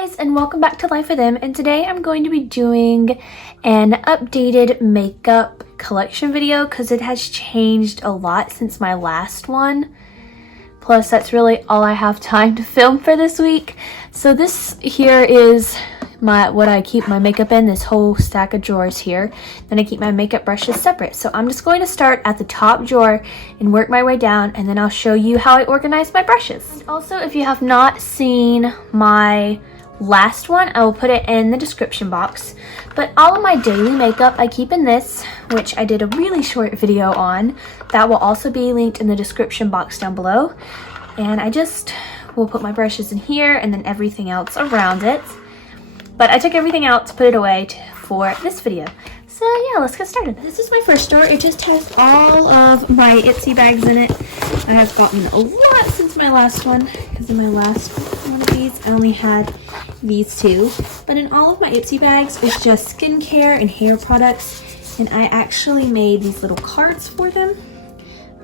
guys, and welcome back to Life with Em, and today I'm going to be doing an updated makeup collection video because it has changed a lot since my last one. Plus, that's really all I have time to film for this week. So this here is what I keep my makeup in, this whole stack of drawers here. Then I keep my makeup brushes separate. So I'm just going to start at the top drawer and work my way down, and then I'll show you how I organize my brushes. Also, if you have not seen my last one, I will put it in the description box. But all of my daily makeup I keep in this, which I did a really short video on. That will also be linked in the description box down below. And I just will put my brushes in here and then everything else around it. But I took everything out to put it away for this video. So yeah, let's get started. This is my first drawer. It just has all of my Ipsy bags in it. I have gotten a lot since my last one, because in my last one of these, I only had these two. But in all of my Ipsy bags, it's just skincare and hair products. And I actually made these little cards for them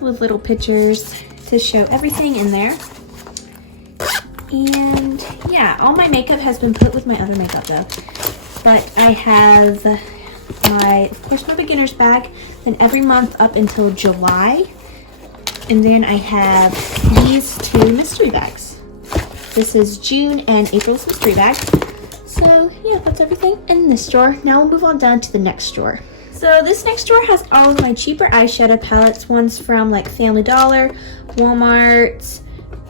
with little pictures to show everything in there. And yeah, all my makeup has been put with my other makeup though. But I have of course, my beginner's bag, then every month up until July. And then I have these two mystery bags. This is June and April's mystery bag. So yeah, that's everything in this drawer. Now we'll move on down to the next drawer. So this next drawer has all of my cheaper eyeshadow palettes. One's from like Family Dollar, Walmart,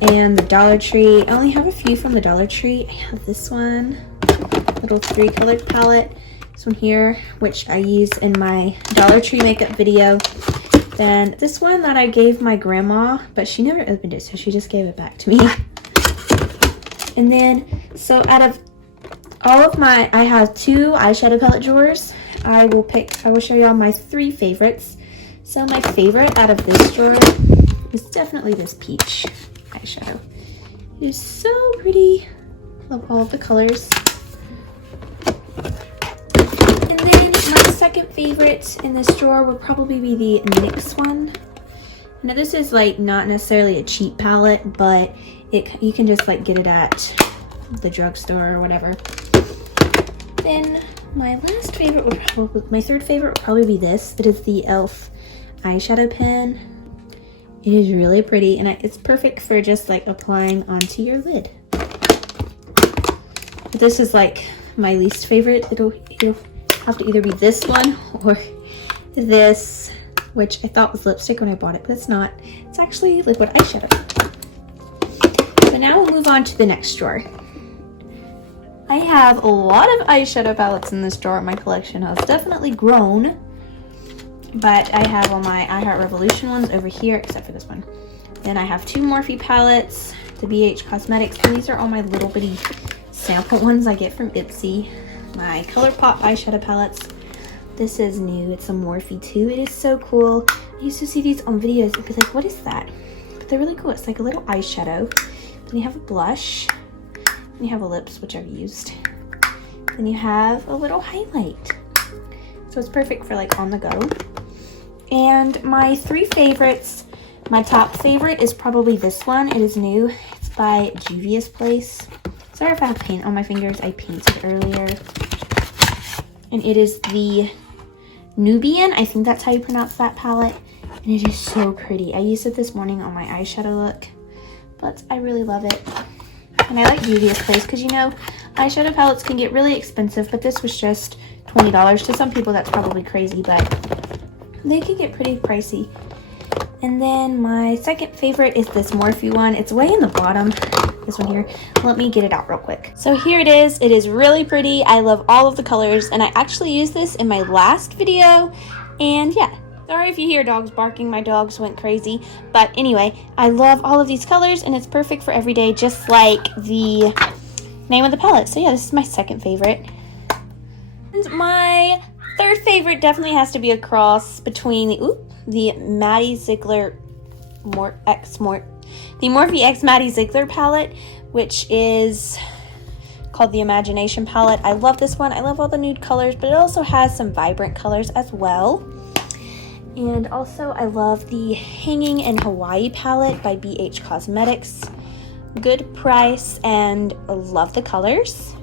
and the Dollar Tree. I only have a few from the Dollar Tree. I have this one, little 3-colored palette. This one here, which I used in my Dollar Tree makeup video. Then this one that I gave my grandma, but she never opened it, so she just gave it back to me. And then, so out of all of my, I have 2 eyeshadow palette drawers. I will show you all my 3 favorites. So my favorite out of this drawer is definitely this peach eyeshadow. It is so pretty. Love all of the colors. And then my second favorite in this drawer would probably be the NYX one. Now this is like not necessarily a cheap palette, but you can just like get it at the drugstore or whatever. Then my last favorite my third favorite would probably be this. It is the e.l.f. eyeshadow pen. It is really pretty, and it's perfect for just like applying onto your lid. But this is like my least favorite. It'll have to either be this one or this, which I thought was lipstick when I bought it, but it's not. It's actually liquid eyeshadow. So now we'll move on to the next drawer. I have a lot of eyeshadow palettes in this drawer. My collection has definitely grown. But I have all my I Heart Revolution ones over here, except for this one. Then I have 2 Morphe palettes, the BH Cosmetics, and these are all my little bitty sample ones I get from Ipsy. My ColourPop eyeshadow palettes. This is new, it's a Morphe too. It is so cool. I used to see these on videos and be like, what is that? But they're really cool. It's like a little eyeshadow. Then you have a blush. Then you have a lips, which I've used. Then you have a little highlight. So it's perfect for like on the go. And my 3 favorites, my top favorite is probably this one. It is new. It's by Juvia's Place. Sorry if I have paint on my fingers. I painted earlier. And it is the Nubian. I think that's how you pronounce that palette. And it is so pretty. I used it this morning on my eyeshadow look. But I really love it. And I like Juvia's Place because, you know, eyeshadow palettes can get really expensive. But this was just $20. To some people, that's probably crazy. But they can get pretty pricey. And then my second favorite is this Morphe one. It's way in the bottom. This one here. Let me get it out real quick. So here it is. It is really pretty. I love all of the colors, and I actually used this in my last video. And yeah, sorry if you hear dogs barking. My dogs went crazy. But anyway, I love all of these colors, and it's perfect for every day, just like the name of the palette. So yeah, this is my second favorite. And my third favorite definitely has to be a cross between the Maddie Ziegler the Morphe X Maddie Ziegler palette, which is called the Imagination palette. I love this one. I love all the nude colors, but it also has some vibrant colors as well. And also I love the Hanging in Hawaii palette by BH Cosmetics, good price and love the colors.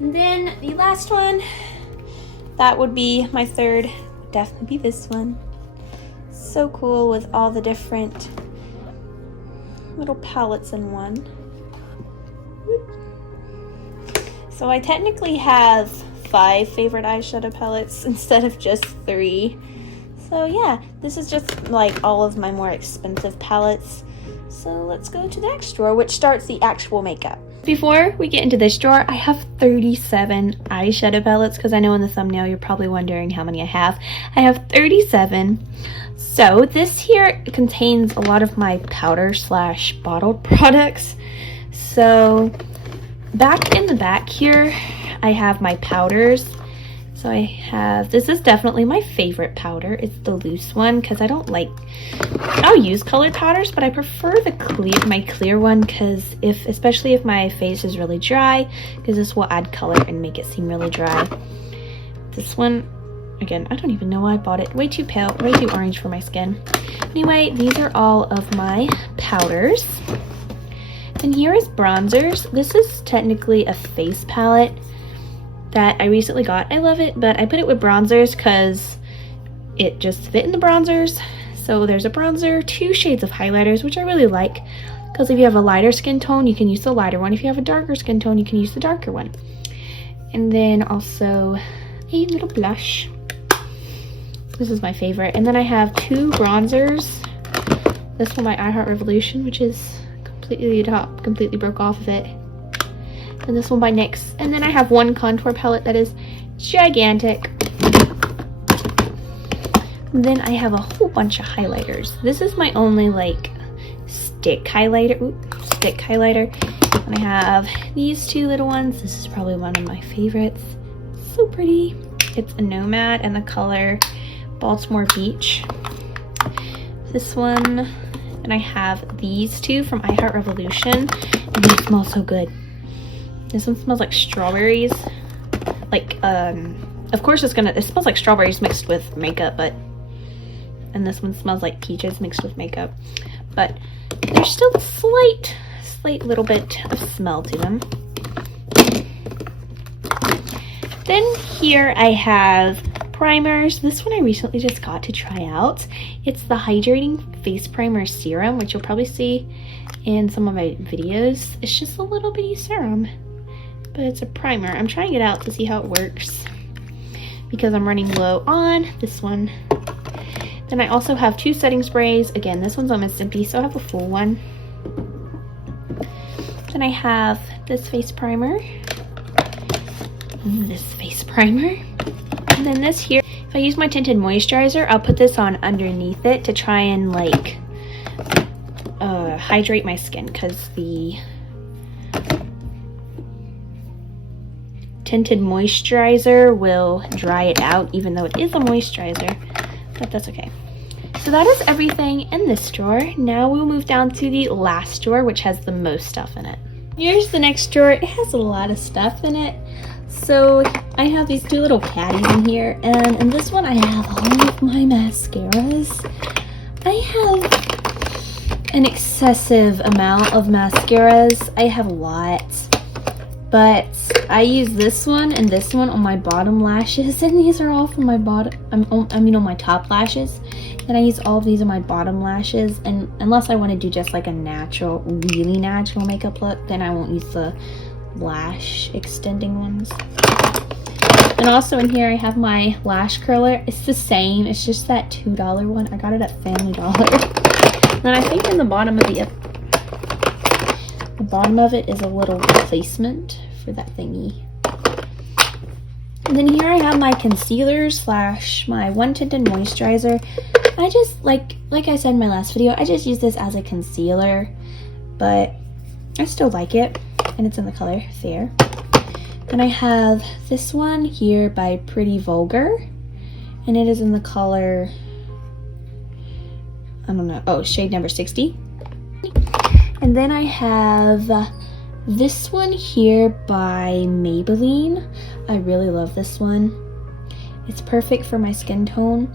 And then the last one, that would be my third, would definitely be this one. So cool with all the different little palettes in one. So I technically have 5 favorite eyeshadow palettes instead of just 3. So yeah, this is just like all of my more expensive palettes. So let's go to the next drawer, which starts the actual makeup. Before we get into this drawer, I have 37 eyeshadow palettes because I know in the thumbnail you're probably wondering how many I have. I have 37. So this here contains a lot of my powder slash bottled products. So back in the back here, I have my powders. So I have, this is definitely my favorite powder. It's the loose one because I'll use colored powders, but I prefer my clear one because especially if my face is really dry, because this will add color and make it seem really dry. This one, again, I don't even know why I bought it. Way too pale, way too orange for my skin. Anyway, these are all of my powders. And here is bronzers. This is technically a face palette that I recently got. I love it, but I put it with bronzers because it just fit in the bronzers. So there's a bronzer, 2 shades of highlighters, which I really like because if you have a lighter skin tone, you can use the lighter one. If you have a darker skin tone, you can use the darker one. And then also a little blush. This is my favorite. And then I have 2 bronzers. This one by I Heart Revolution, which is completely broke off of it. And this one by NYX. And then I have 1 contour palette that is gigantic. And then I have a whole bunch of highlighters. This is my only like stick highlighter. And I have these 2 little ones. This is probably one of my favorites. So pretty. It's a Nomad and the color Baltimore Beach. This one. And I have these 2 from I Heart Revolution. And they smell so good. This one smells like strawberries. Of course it smells like strawberries mixed with makeup, and this one smells like peaches mixed with makeup. But there's still a slight little bit of smell to them. Then here I have primers. This one I recently just got to try out. It's the Hydrating Face Primer Serum, which you'll probably see in some of my videos. It's just a little bitty serum, but it's a primer. I'm trying it out to see how it works because I'm running low on this one. Then I also have 2 setting sprays. Again, this one's on Miss Simpy, so I have a full one. Then I have this face primer, and then this here. If I use my tinted moisturizer, I'll put this on underneath it to try and like hydrate my skin because the tinted moisturizer will dry it out even though it is a moisturizer, but that's okay. So that is everything in this drawer. Now we'll move down to the last drawer, which has the most stuff in it. Here's the next drawer. It has a lot of stuff in it. So I have these 2 little caddies in here, and in this one I have all of my mascaras. I have an excessive amount of mascaras. I have a lot, but I use this one and this one on my bottom lashes, and these are all from my on my top lashes. And I use all of these on my bottom lashes, and unless I want to do just like a natural, really natural makeup look, then I won't use the lash extending ones. And also in here I have my lash curler. It's the same, it's just that $2 one. I got it at Family Dollar. Then I think in the bottom of it is a little replacement for that thingy. And then here I have my concealer slash my One Tinted Moisturizer. I just, like I said in my last video, I just use this as a concealer, but I still like it, and it's in the color Fair. And I have this one here by Pretty Vulgar, and it is in the color, I don't know, shade number 60. And then I have this one here by Maybelline. I really love this one. It's perfect for my skin tone.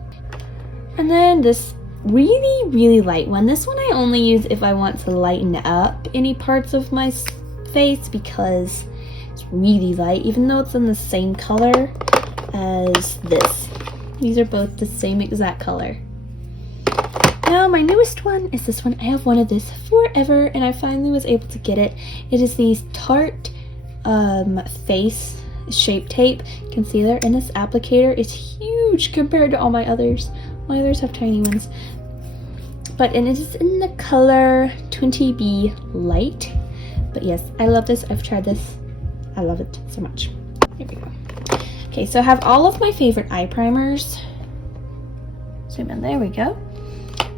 And then this really light one. This one I only use if I want to lighten up any parts of my face because it's really light, even though it's in the same color as this. These are both the same exact color. Now my newest one is this one. I have wanted this forever and I finally was able to get it. It is the Tarte face shape tape concealer, and this applicator is huge compared to all my others. My others have tiny ones. But it is in the color 20B Light. But yes, I love this. I've tried this. I love it so much. Here we go. Okay, so I have all of my favorite eye primers. Zoom in, there we go.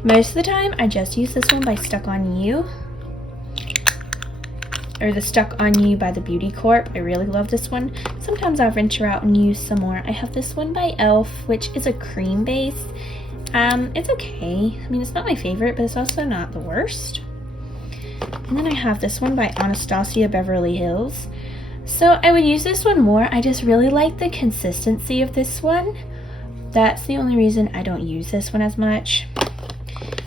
Most of the time, I just use this one by Stuck On You. Or the Stuck On You by the Beauty Corp. I really love this one. Sometimes I'll venture out and use some more. I have this one by e.l.f., which is a cream base. It's okay. I mean, it's not my favorite, but it's also not the worst. And then I have this one by Anastasia Beverly Hills. So I would use this one more. I just really like the consistency of this one. That's the only reason I don't use this one as much.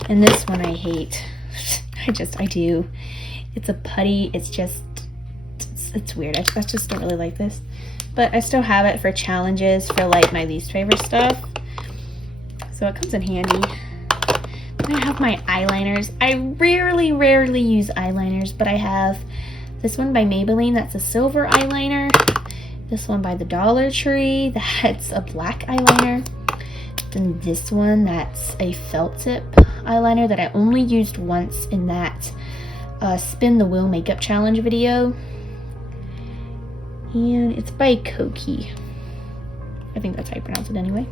And this one I hate. I do. It's a putty. It's just, it's weird. I just don't really like this. But I still have it for challenges for like my least favorite stuff. So it comes in handy. Then I have my eyeliners. I rarely use eyeliners, but I have this one by Maybelline. That's a silver eyeliner. This one by the Dollar Tree. That's a black eyeliner. Then this one, that's a felt tip eyeliner that I only used once in that Spin the Wheel makeup challenge video. And it's by Kokie. I think that's how you pronounce it anyway.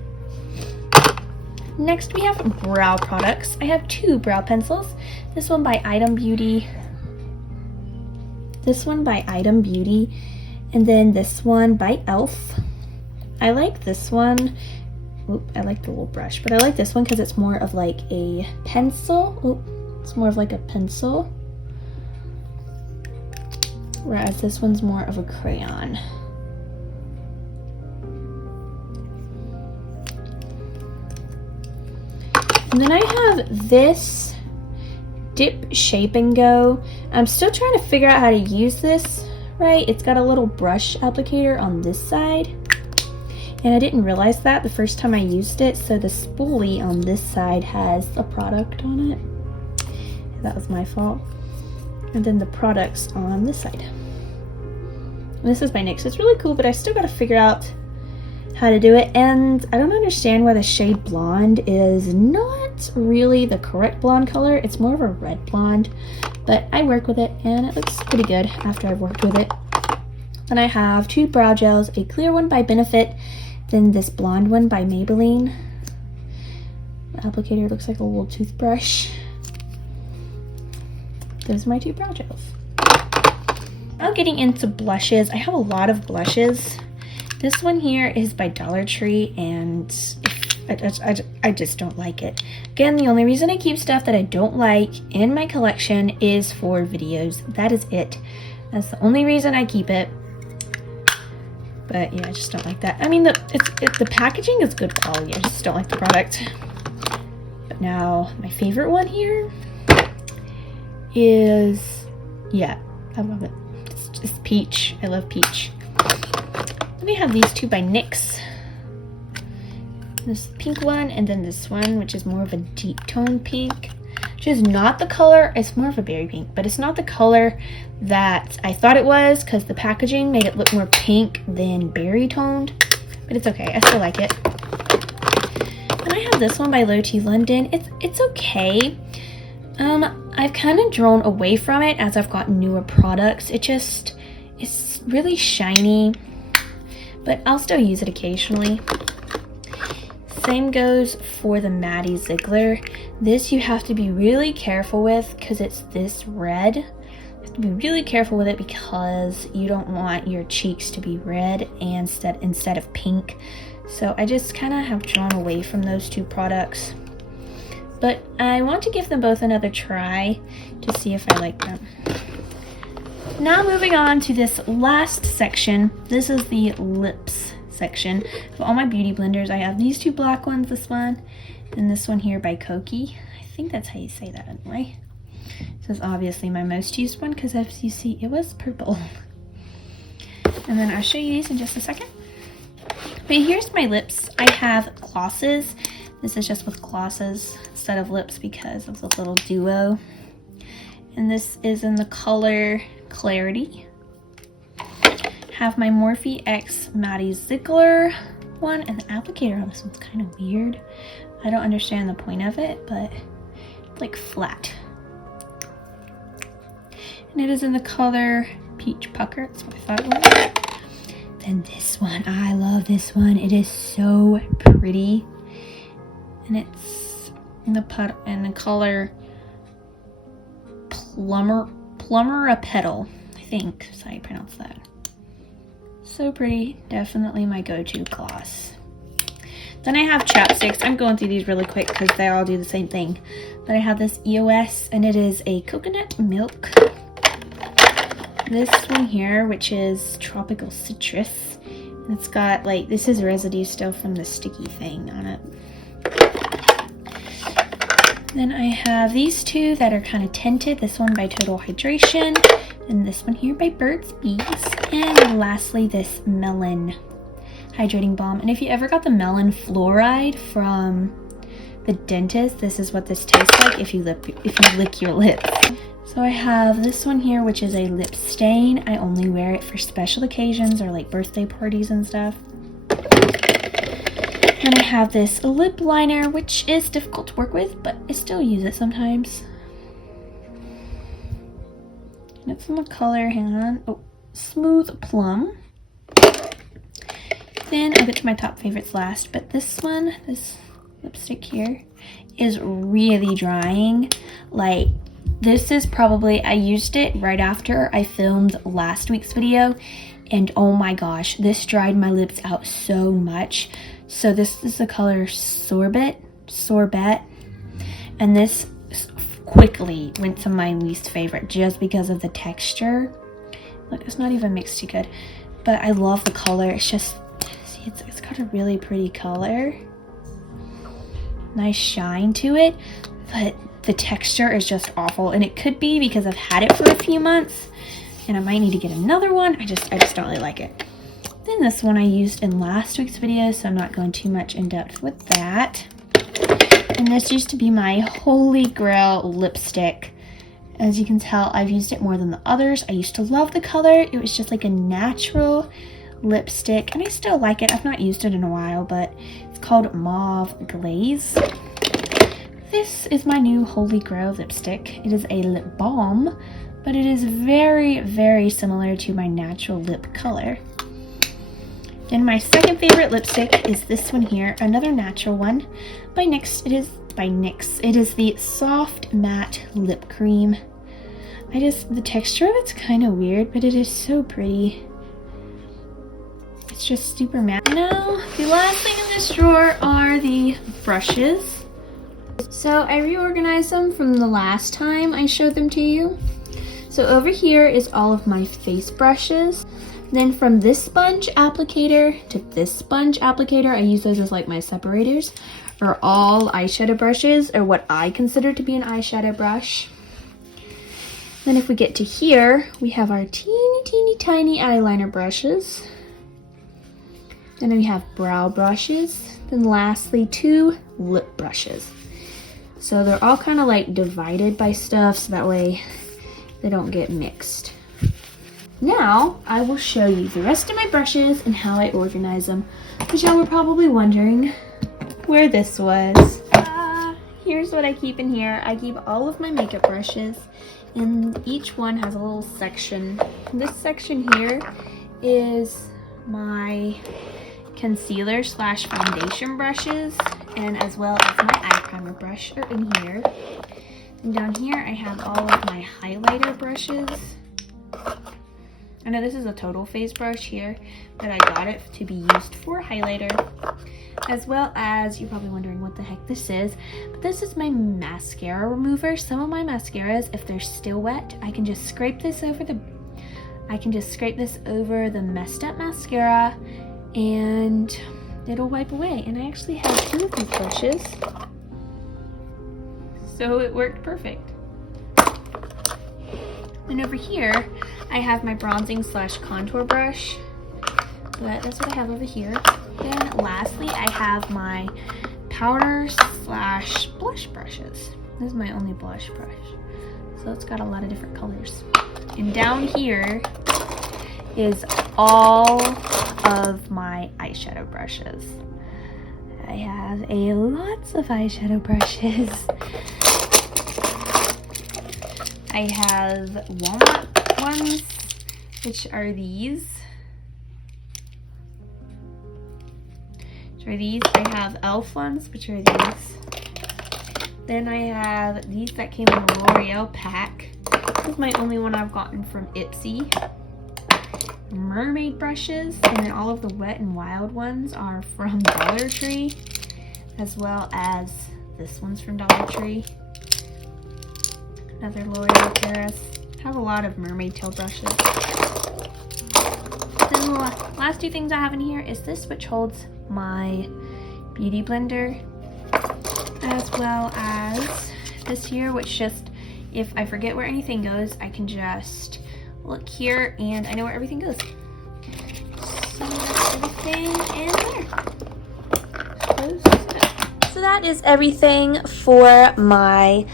Next we have brow products. I have two brow pencils. This one by Item Beauty. This one by Item Beauty. And then this one by e.l.f. I like this one. Oop, I like the little brush, but I like this one because it's more of like a pencil. Oop, it's more of like a pencil. Whereas this one's more of a crayon. And then I have this Dip Shape and Go. I'm still trying to figure out how to use this right. It's got a little brush applicator on this side. And I didn't realize that the first time I used it. So the spoolie on this side has a product on it. That was my fault. And then the products on this side. And this is by NYX. It's really cool, but I still got to figure out how to do it. And I don't understand why the shade blonde is not really the correct blonde color. It's more of a red blonde, but I work with it and it looks pretty good after I've worked with it. Then I have two brow gels, a clear one by Benefit, then this blonde one by Maybelline. The applicator looks like a little toothbrush. Those are my two brow gels. Now getting into blushes, I have a lot of blushes. This one here is by Dollar Tree, and I just don't like it. Again, the only reason I keep stuff that I don't like in my collection is for videos. That is it. That's the only reason I keep it. But yeah, I just don't like that. I mean, the packaging is good quality. I just don't like the product. But now, my favorite one here is, yeah, I love it. It's peach. I love peach. Then I have these two by NYX. This pink one, and then this one, which is more of a deep tone pink. Which is not the color, it's more of a berry pink, but it's not the color that I thought it was because the packaging made it look more pink than berry toned. But it's okay, I still like it. And I have this one by Lottie London. It's okay. I've kind of drawn away from it as I've gotten newer products. It's really shiny, but I'll still use it occasionally. Same goes for the Maddie Ziegler. This you have to be really careful with because it's this red. You have to be really careful with it because you don't want your cheeks to be red instead of pink. So I just kind of have drawn away from those two products. But I want to give them both another try to see if I like them. Now moving on to this last section. This is the lips section of all my beauty blenders. I have these two black ones, this one, And this one here by Koki. I think that's how you say that anyway. This is obviously my most used one because as you see, it was purple. And then I'll show you these in just a second. But here's my lips. I have glosses. This is just with glosses instead of lips because of the little duo. And this is in the color Clarity. Have my Morphe X Maddie Ziegler one, and the applicator on this one's kind of weird. I don't understand the point of it, but it's like flat. And it is in the color Peach Pucker. That's what I thought it was. Then this one, I love this one. It is so pretty. And it's in the color Plumber a Petal, I think is how you pronounce that. So pretty, definitely my go-to gloss. Then I have chapsticks. I'm going through these really quick because they all do the same thing. But I have this EOS, and it is a coconut milk. This one here, which is tropical citrus. And it's got like, this is residue still from the sticky thing on it. Then I have these two that are kind of tinted. This one by Total Hydration, and this one here by Burt's Bees. And lastly, this Melon Hydrating Balm. And if you ever got the melon fluoride from the dentist, this is what this tastes like if you lick your lips. So I have this one here, which is a lip stain. I only wear it for special occasions or like birthday parties and stuff. Then I have this lip liner, which is difficult to work with, but I still use it sometimes. And it's in the color, hang on, oh, Smooth Plum. Then I'll get to my top favorites last, but this one, this lipstick here, is really drying. Like, this is probably, I used it right after I filmed last week's video, and oh my gosh, this dried my lips out so much. So this is the color Sorbet, and this quickly went to my least favorite just because of the texture. Look, it's not even mixed too good, but I love the color. It's just, see, it's got a really pretty color, nice shine to it, but the texture is just awful. And it could be because I've had it for a few months and I might need to get another one. I just don't really like it. Then this one I used in last week's video, so I'm not going too much in depth with that. And this used to be my holy grail lipstick. As you can tell, I've used it more than the others. I used to love the color. It was just like a natural lipstick, and I still like it. I've not used it in a while, but it's called Mauve Glaze. This is my new holy grail lipstick. It is a lip balm, but it is very, very similar to my natural lip color. Then my second favorite lipstick is this one here, another natural one by NYX. It is the Soft Matte Lip Cream. The texture of it's kind of weird, but it is so pretty. It's just super matte. Now, the last thing in this drawer are the brushes. So I reorganized them from the last time I showed them to you. So over here is all of my face brushes. Then from this sponge applicator to this sponge applicator, I use those as like my separators, are all eyeshadow brushes, or what I consider to be an eyeshadow brush. Then if we get to here, we have our teeny tiny eyeliner brushes. Then we have brow brushes. Then lastly, 2 lip brushes. So they're all kind of like divided by stuff, so that way they don't get mixed. Now, I will show you the rest of my brushes and how I organize them, because y'all were probably wondering where this was. Here's what I keep in here. I keep all of my makeup brushes, and each one has a little section. This section here is my concealer / foundation brushes, and as well as my eye primer brush are in here. And down here I have all of my highlighter brushes. I know this is a Total Face brush here, but I got it to be used for highlighter. As well as, you're probably wondering what the heck this is, but this is my mascara remover. Some of my mascaras, if they're still wet, I can just scrape this over the messed up mascara and it'll wipe away. And I actually have 2 of these brushes. So it worked perfect. And over here, I have my bronzing slash contour brush. That's what I have over here. Then lastly, I have my powder slash blush brushes. This is my only blush brush. So it's got a lot of different colors. And down here is all of my eyeshadow brushes. I have lots of eyeshadow brushes. I have Walmart ones, which are these. I have e.l.f. ones, which are these. Then I have these that came in a L'Oreal pack. This is my only one I've gotten from Ipsy. Mermaid brushes, and then all of the Wet n Wild ones are from Dollar Tree, as well as this one's from Dollar Tree. Another L'Oreal Paris. I have a lot of mermaid tail brushes. Then the last two things I have in here is this, which holds my beauty blender, as well as this here, which just, if I forget where anything goes, I can just look here and I know where everything goes. So that's everything in there. So that is everything for my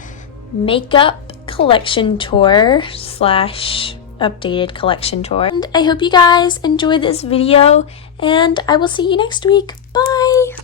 makeup collection tour slash updated collection tour. And I hope you guys enjoyed this video, and I will see you next week. Bye!